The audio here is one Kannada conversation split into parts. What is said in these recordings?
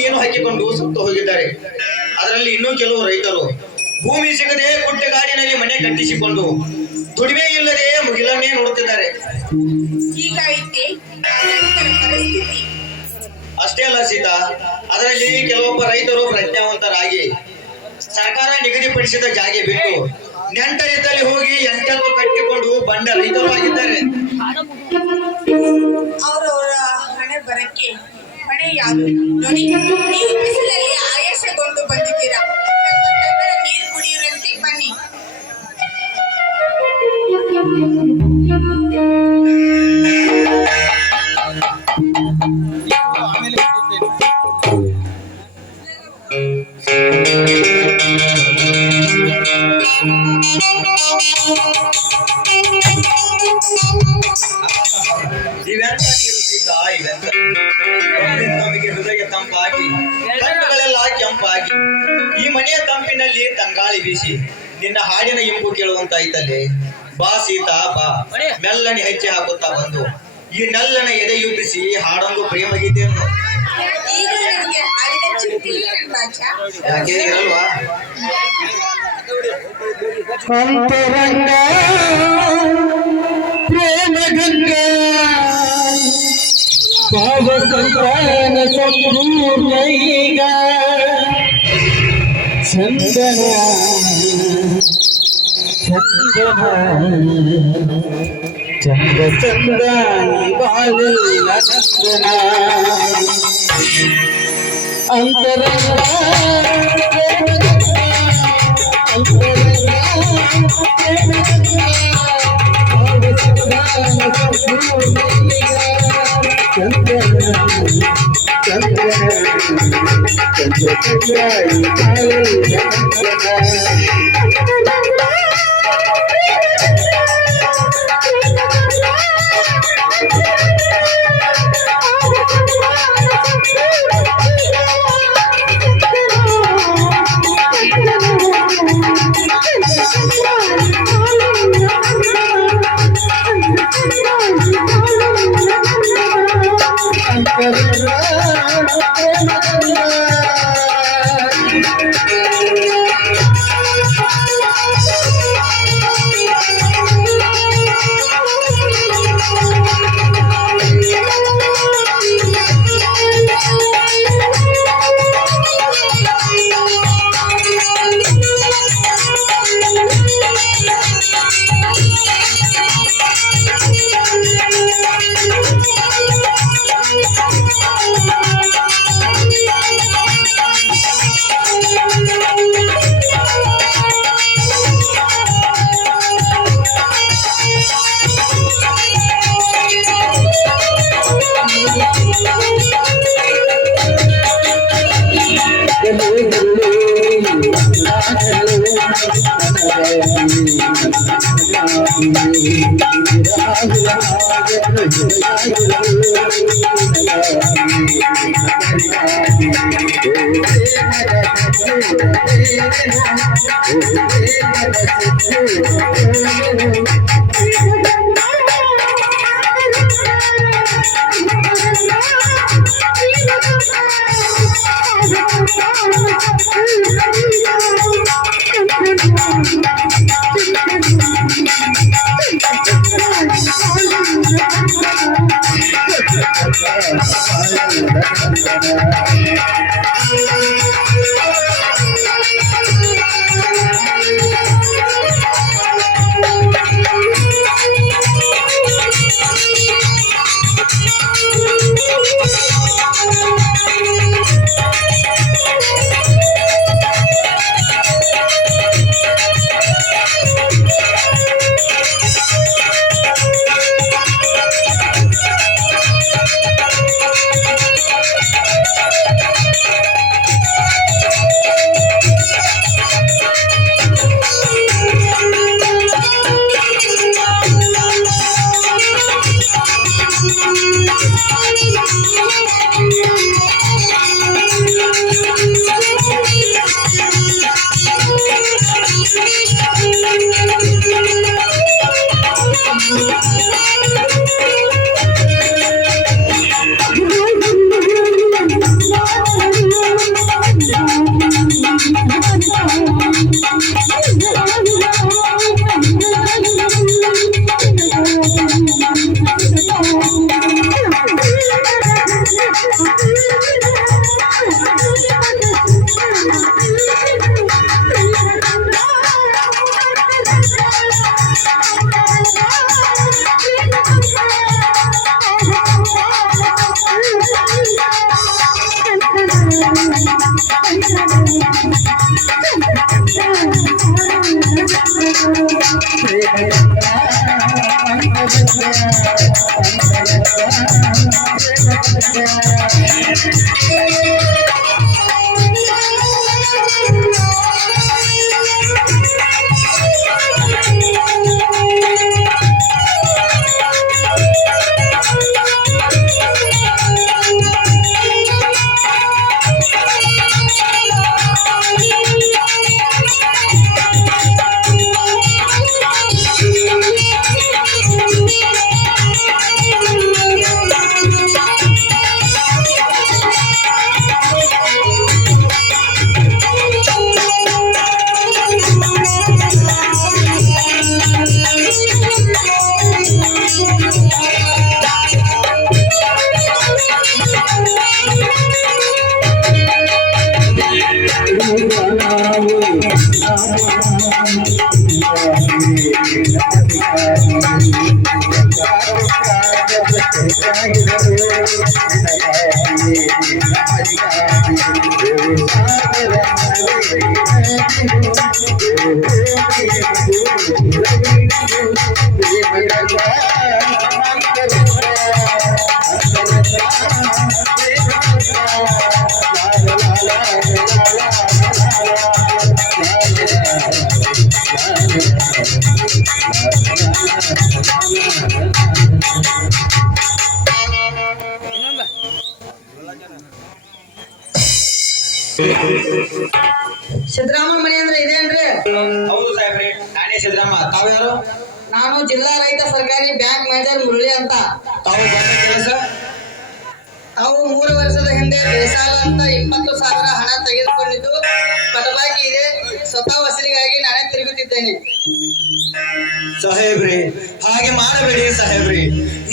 ನೇಣು ಹಾಕಿಕೊಂಡು ಸತ್ತು ಹೋಗಿದ್ದಾರೆ. ಅದರಲ್ಲಿ ಇನ್ನೂ ಕೆಲವು ರೈತರು ಭೂಮಿ ಸಿಗದೆ ಗುಡ್ಡಗಾಡಿನಲ್ಲಿ ಮನೆ ಕಟ್ಟಿಸಿಕೊಂಡು ದುಡಿಮೆ ಇಲ್ಲದೆ ಮುಗಿಲನ್ನೇ ನೋಡುತ್ತಿದ್ದಾರೆ. ಹೀಗಾಯಿತೆ ಪರಿಸ್ಥಿತಿ. ಅಷ್ಟೇ ಅಲ್ಲ ಸೀತಾ, ಅದರಲ್ಲಿ ಕೆಲವೊಬ್ಬ ರೈತರು ಪ್ರಜ್ಞಾವಂತರಾಗಿ ಸರ್ಕಾರ ನಿಗದಿಪಡಿಸಿದ ಜಾಗೆ ಬಿಟ್ಟು ನೆಂಟರಿದ್ದಲ್ಲಿ ಹೋಗಿ ಎಂಟನ್ನು ಕಟ್ಟಿಕೊಂಡು ಬಂಡ ರೈತರು ಆಗಿದ್ದಾರೆ. ಅವರವರ ಹಣೆ ಬರಕ್ಕೆ ಹಣೆ ಯಾರು ನೋಡಿ. ನೀವು ಬಿಸಿಲಲ್ಲಿ ಆಯಾಸಗೊಂಡು ಬಂದಿದ್ದೀರಾ, ನೀರು ಕುಡಿಯುವಂತೆ ಬನ್ನಿ. ಇವೆಂತ ನೀರು ಸೀತಾ, ಇವೆಂತ ನಮಗೆ ಹೃದಯ ತಂಪಾಗಿ ಕಣ್ಣುಗಳೆಲ್ಲ ಕೆಂಪಾಗಿ ಈ ಮನೆಯ ತಂಪಿನಲ್ಲಿ ತಂಗಾಳಿ ಬೀಸಿ ನಿನ್ನ ಹಾಡಿನ ಇಂಪು ಕೇಳುವಂತಾಯ್ತಲ್ಲಿ. ಬಾ ಸೀತಾ ಬಾ, ಮೆಲ್ಲನೆ ಹೆಜ್ಜೆ ಹಾಕುತ್ತಾ ಬಂದು ಈ ನಲ್ಲನ ಎದೆಯುಬ್ಬಿಸಿ ಹಾಡೊಂದು ಪ್ರೇಮ ಗೀತೆಯನ್ನು. ಈಗ ನನಗೆ ಹಾಡಿನ ಚಿಂತೆ ಇಲ್ಲ ರಾಜ. ಯಾಕೆ ಇರಲ್ವಾ? ಅಂತರಂಗ ಪ್ರೇಮ ಗಂಗಾ ಭಾವ ಸಂತಾನ ಸಂಪೂರ್ಣೈಗ ಚಂದನ ಚಂದನ ಚಂದ ಚಂದ ಬಾಳೆಲ್ಲ ಚಂದನ ಅಂತರಂಗ ಪ್ರೇಮ ಗಂಗಾ ಅಂತರಂಗ ಪ್ರೇಮ ಗಂಗಾ ಭಾವ ಸಂತಾನ ಸಂಪೂರ್ಣೈಗ ಚಂದನ ಚಂದನ ಚಂದ್ರ ಚಂದ್ರ ಬಾಳೆಲ್ಲ ಸಿದ್ದರಾಮನ ಮನೆ ಅಂದ್ರೆ ಇದೇನ್ರಿ? ಹೌದು ಸಾಹೇಬ್ರಿ, ನಾನೇ ಸಿದ್ದರಾಮ. ತಾವು ಯಾರು? ನಾನು ಜಿಲ್ಲಾ ರೈತ ಸರ್ಕಾರಿ ಬ್ಯಾಂಕ್ ಮ್ಯಾನೇಜರ್ ಮುರಳಿ ಅಂತ. ತಾವು ಬಂದ ಕೆಲಸ? ತಾವು 3 ವರ್ಷದ ಹಿಂದೆ ಬೇಸಾಲ ಅಂತ 20,000 ಹಣ ತೆಗೆದುಕೊಂಡಿದ್ದು ಕಟಬಾಕಿ ಇದೆ. ಸ್ವತಃ ವಸೂಲಿಗಾಗಿ ನಾನೇ ತಿರುಗುತ್ತಿದ್ದೇನೆ. ಸಾಹೇಬ್ರಿ, ಹಾಗೆ ಮಾಡಬೇಡಿ ಸಾಹೇಬ್ರಿ.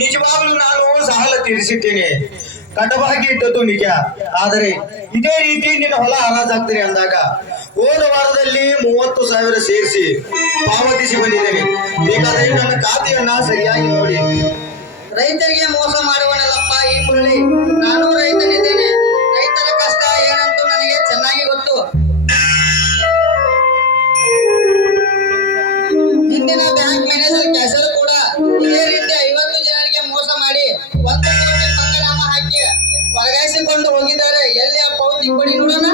ನಿಜವಾಗ್ಲೂ ನಾನು ಸಾಲ ತೀರಿಸಿದ್ದೇನೆ. ಕಟಬಾಕಿ ಇಟ್ಟದ್ದು ನಿಜ. ಆದರೆ ಇದೇ ರೀತಿ ನಿನ್ನ ಹೊಲ ಹರಾಜಾಗ್ತೀನಿ ಅಂದಾಗ ಹೋದ ವಾರದಲ್ಲಿ 30,000 ಸೇರಿಸಿ ಪಾವತಿಸಿ ಬಂದಿದ್ದೇನೆ. ಬೇಕಾದರೆ ನನ್ನ ಖಾತೆಯನ್ನ ಸರಿಯಾಗಿ ನೋಡಿ. ರೈತರಿಗೆ ಮೋಸ ಮಾಡುವನಲ್ಲಪ್ಪ ಈ ಮುರಳಿ. ನಾನು ರೈತನಿದ್ದೇನೆ. ರೈತರ ಕಷ್ಟ ಏನಂತೂ ನನಗೆ ಚೆನ್ನಾಗಿ ಗೊತ್ತು. ಹಿಂದಿನ ಬ್ಯಾಂಕ್ ಮ್ಯಾನೇಜರ್ ಕ್ಯಾಸಲ್ ಕೂಡ ಇದೇ ರೀತಿ 50 ಜನರಿಗೆ ಮೋಸ ಮಾಡಿ 1 ಕೋಟಿ ಪಂಗನಾಮ ಹಾಕಿ ವರ್ಗಾಯಿಸಿಕೊಂಡು ಹೋಗಿದ್ದಾರೆ. ಎಲ್ಲಿ ಆ ಪಾವತಿ ಕೊಡಿ ನೋಡೋಣ.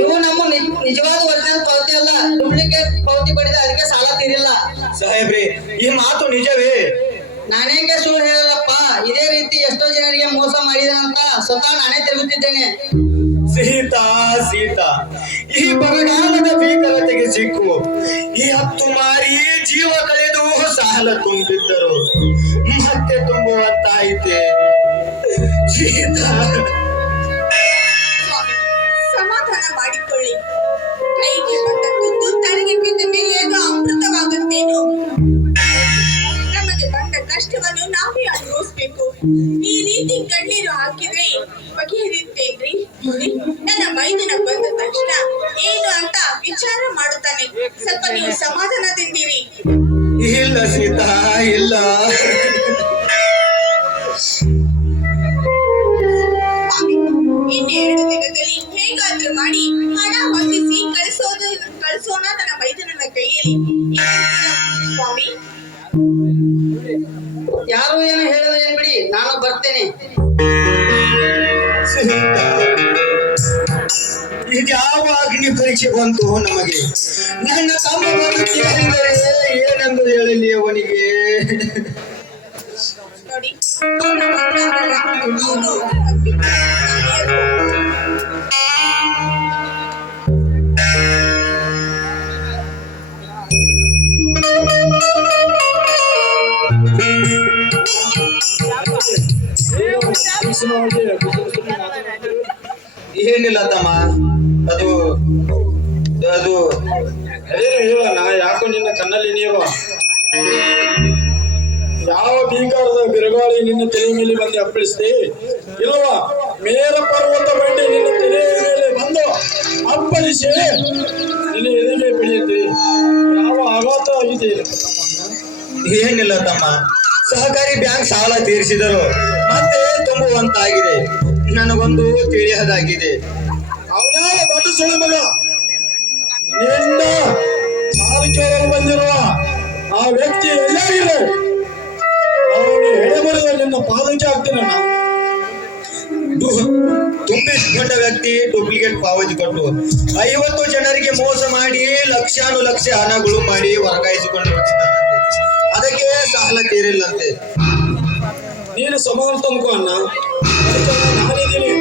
ಇವು ನಮ್ಮ ನಿಜವಾದ ಒರಿಜಿನಲ್ ಪಾವತಿ ಅಲ್ಲ, ಡೂಪ್ಲಿಕೇಟ್ ಪಾವತಿ ಪಡೆದ. ಅದಕ್ಕೆ ಸಾಲ ತೀರಿಲ್ಲ. ಸಾಹೇಬ್ರಿ, ಈ ಮಾತು ನಿಜವೇ? ನಾನೇಕೆ ಸುಳ್ಳು ಹೇಳಲ್ಲಪ್ಪ. ಇದೇ ರೀತಿ ಎಷ್ಟೋ ಜನರಿಗೆ ಮೋಸ ಮಾಡಿದನಂತ ಸ್ವತಃ ನಾನೇ ತಿರುಗುತ್ತಿದ್ದೇನೆ. ಸೀತಾ ಸೀತಾ, ಈ ಬರಗಾಲದ ಭೀಕರತೆಗೆ ಸಿಕ್ಕು ಈ 10 ಮಾರಿ ಜೀವ ಕಳೆದು ಸಾಲ ತುಂಬಿದ್ದರು ಮತ್ತೆ ತುಂಬುವಂತಾಯಿತೆ. ಸೀತಾ, ಸಮಾಧಾನ ಮಾಡಿಕೊಳ್ಳಿ. ಕೈಗೆ ಬಂದ ತುತ್ತು ತನಗೆ ಬಿದ್ದ ಮೇಲೆ ಅದು ಅಮೃತವಾಗುತ್ತೇನು? ನಮಗೆ ಬಂದ ಕಷ್ಟವನ್ನು ನಾವೇ ಅನುಭವಿಸ್ಬೇಕು. ಈ ರೀತಿ ಕಣ್ಣೀರು ಹಾಕಿದ್ರೆ ಬಗೆಹರಿಯುತ್ತೇನ್ರಿ? ನೋಡಿ, ನನ್ನ ಮೈದನ ಬಂದ ತಕ್ಷಣ ಏನು ಅಂತ ವಿಚಾರ ಮಾಡುತ್ತಾನೆ. ಸ್ವಲ್ಪ ನೀವು ಸಮಾಧಾನದಿಂದಿರಿ. ಇಲ್ಲ ಸೀತಾ, ಇಲ್ಲ. ಇನ್ನೆರಡು ದಿನದಲ್ಲಿ ಹೇಗಾದ್ರೂ ಮಾಡಿ ಹಣ ಹೊಂದಿಸಿ ಕಳಿಸೋಣ ನನ್ನ ಮೈದನನ ಕೈಯಲ್ಲಿ. ಸ್ವಾಮಿ, ಯಾರು ಏನು ಹೇಳಿದ್ರು ಏನ್ ಬಿಡಿ, ನಾನು ಬರ್ತೇನೆ. ಸೀತಾ, ಇದ್ಯಾವ ಅಗ್ನಿ ಪರೀಕ್ಷೆ ಬಂತು ನಮಗೆ? ನನ್ನ ತಮ್ಮ ಬಂದು ಕೇಳಿದರೆ ಏನೆಂದು ಹೇಳಲಿ ಅವನಿಗೆ? ನೋಡಿ, ಅವನು ಏನಿಲ್ಲ ತಮ್ಮ, ಅದು ಅದು ಅದೇನು ಹೇಳೋಣ. ಯಾಕೋ ನಿನ್ನ ಕಣ್ಣಲ್ಲಿ ನೀರು? ಯಾವ ಭೀಕರದ ಬಿರುಗಾಳಿ ನಿನ್ನ ತಲೆ ಮೇಲೆ ಬಂದು ಅಪ್ಪಳಿಸಿದೆ? ಇಲ್ವಾ ಮೇರ ಪರ್ವತ ಬಂಡಿ ನಿನ್ನ ತಲೆಯ ಮೇಲೆ ಬಂದು ಅಪ್ಪಳಿಸಿ ನಿನ್ನ ಎದೆಗೆ ಬೆಳೆಯುತ್ತೆ. ಯಾವ ಆಘಾತ ಆಗಿದೆ ಏನಿಲ್ಲ ತಮ್ಮ, ಸಹಕಾರಿ ಬ್ಯಾಂಕ್ ಸಾಲ ತೀರಿಸಿದರು ಮತ್ತೆ ತುಂಬುವಂತಾಗಿದೆ. ನನಗೊಂದು ತಿಳಿಯದಾಗಿದೆ. ಅವನ ದೊಡ್ಡ ಸುಳ್ಳು ಮಗ ನಿನ್ನ ಸಾಲ ಕೇಳಲು ಬಂದಿರುವ ಆ ವ್ಯಕ್ತಿ ಎಲ್ಲಾಗಿಲ್ಲ. ಅವನು ಎಡೆಬಡಿದ ನಿನ್ನ ಪಾದಕ್ಕೆ ಹಾಕ್ತೇನೆ. ತುಂಬಿಸಿಕೊಂಡ ವ್ಯಕ್ತಿ ಡೂಪ್ಲಿಕೇಟ್ ಪಾವತಿ ಕೊಟ್ಟು 50 ಜನರಿಗೆ ಮೋಸ ಮಾಡಿ ಲಕ್ಷಾನುಲಕ್ಷ ಹಣಗಳು ಮಾಡಿ ವರ್ಗಾಯಿಸಿಕೊಂಡು ಹೋಗಿದ್ದಾನಂತೆ. ಅದಕ್ಕೆ ಸಾಲ ತೀರಿಲ್ಲಂತೆ. ನೀನು ಸಮಾನ ತಂದ್ಕೋ ಅಣ್ಣ, ನಾನಿದ್ದೀನಿ.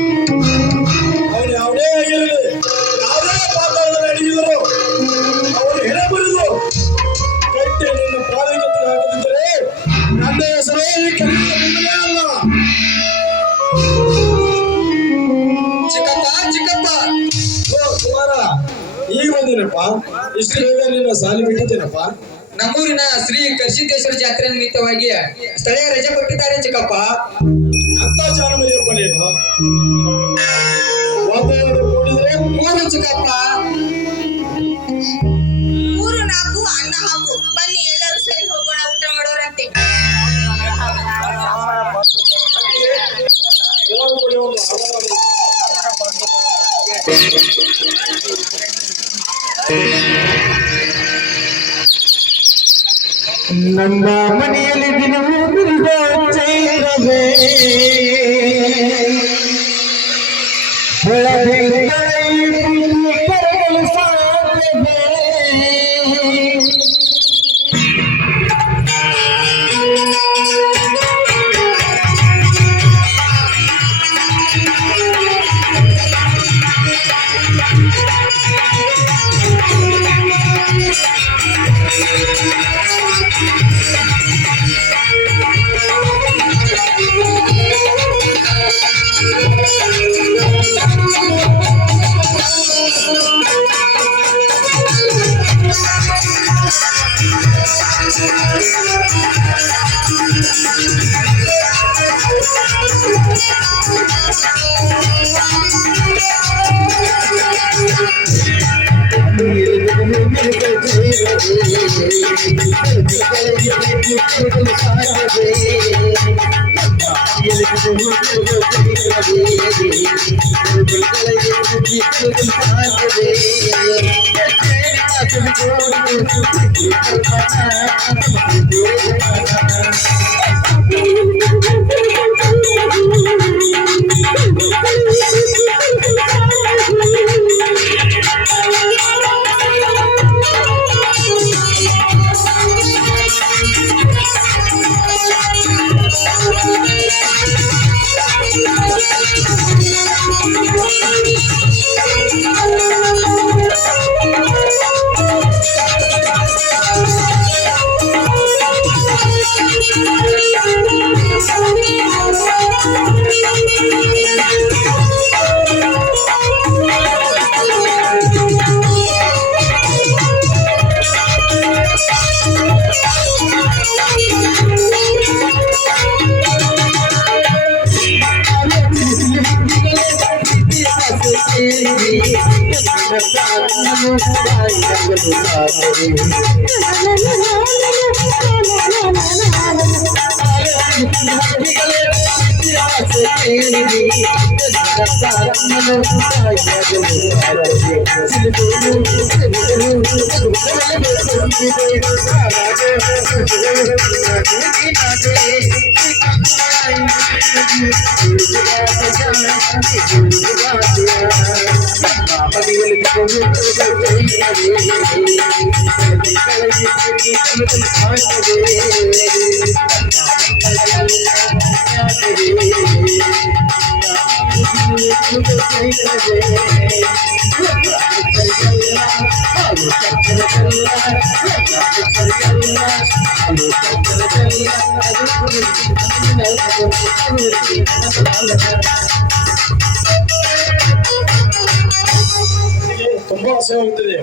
ಅವನು ಯಾವುದೇ ಆಗಿರಲಿ, ಯಾವುದೇ ಪಾತ್ರವನ್ನು ನಡೆಸಿದರು ಅವನು ಎಡೆಬಡಿದು ಕಟ್ಟಿ ನಿನ್ನ ಪಾದಕ್ಕೆ ಹಾಕದಿದ್ದರೆ ನನ್ನ ಹೆಸರೇ ಈ ಕೆಲಸ ಅಲ್ಲ. ಚಿಕ್ಕಪ್ಪ ಓ ಕುಮಾರ, ಈಗ ಬಂದಿನಪ್ಪ. ಇಷ್ಟು ಬೇಗ ನಿನ್ನ ಸಾಲಿ ಬಿಟ್ಟಿದ್ದೇನಪ್ಪ. ನಮ್ಮೂರಿನ ಶ್ರೀ ಕರ್ಷಿತೇಶ್ವರ ಜಾತ್ರೆ ನಿಮಿತ್ತವಾಗಿ ಸ್ಥಳೀಯ ರಜೆ ಕೊಟ್ಟಿದ್ದಾರೆ ಚಿಕ್ಕಪ್ಪ. ಅಂತ ಚಾಣಮರಿಯಪ್ಪ ನೀನು. ಒಂದೆರಡು ಕೂಡಿದ್ರೆ 3 ಚಿಕ್ಕಪ್ಪ. 3, 4 ಅನ್ನ ಹಾಕು. ಬನ್ನಿ ಎಲ್ಲರೂ ಸೇರಿ ಹೋಗೋಣ ಊಟ ಮಾಡೋರಂತೆ. ಎಲ್ಲರೂ ಕೂಡಿ ಒಂದು ಆರಾಮಾಗಿ ನನ್ನ ಮನೆಯಲ್ಲಿ ದಿನವೂ ಬಿರಿದ ಚೈತ್ರವೇ ಕರಗಲು ಸಾಧ್ಯವೇ. ತುಂಬಾ ಆಸೆ ಆಗುತ್ತದೆ.